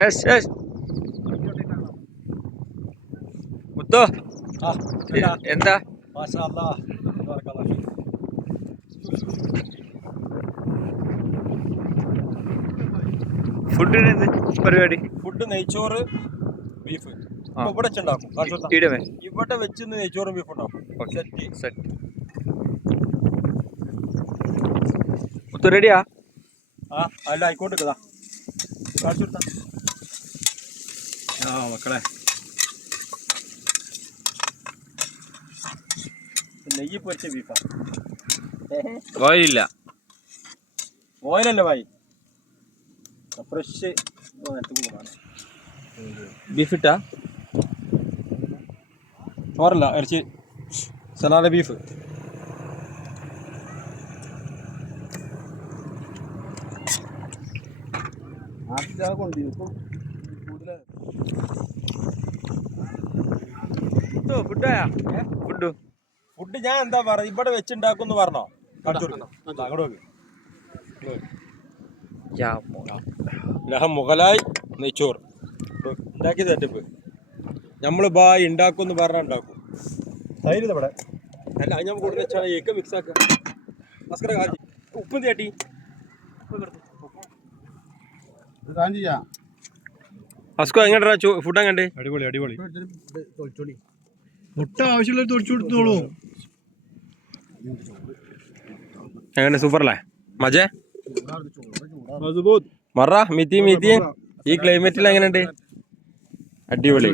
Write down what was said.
Yes yes മുത്തോ എന്താ ഫുഡിന് എന്ത് പരിപാടി? ഫുഡ് നെയ്ച്ചോറ് ബീഫ് ഇവിടെ വെച്ചുണ്ടാക്കും. ഇവിടെ വെച്ച് നെയ്ച്ചോറും ബീഫ് ഉണ്ടാക്കും. മുത്തു റെഡിയാ? അല്ല ആയിക്കോട്ടെ മക്കളെ നെയ്യ് പൊരിച്ച ബീഫാ. ഓയിലില്ല. ഓയിലല്ലേ ഭായി, ഫ്രഷ് ബീഫ് ഇട്ടാ ചോറല്ല ഇറച്ചി സലാല ബീഫ്. ഫുഡ് ഞാൻ എന്താ പറഞ്ഞ ഇവിടെ വെച്ചുണ്ടാക്കും പറഞ്ഞോ? മുഗലായി നെയ്ച്ചോറ് ഉണ്ടാക്കിയ സെറ്റപ്പ് നമ്മള് ബായ് ഉണ്ടാക്കും പറഞ്ഞാൽ ഉണ്ടാക്കും. തൈര് ഇവിടെ അല്ല, അത് ഞാൻ കൂടുതൽ വെച്ചാൽ ഒക്കെ മിക്സ് ആക്കുക. ഉപ്പും തേട്ടി അസ്കോ എങ്ങനെയാ ഫുഡ്? എങ്ങനെ? അടിപൊളി അടിപൊളി. മുട്ട ആവശ്യമുള്ള തൊടിച്ചു കൊടുത്തോളൂ. എങ്ങനെ? സൂപ്പർ അല്ലേ മജേ? മറ മിത്തി മിത്തി ഈ ക്ലൈമറ്റിൽ എങ്ങനെയുണ്ട്? അടിപൊളി.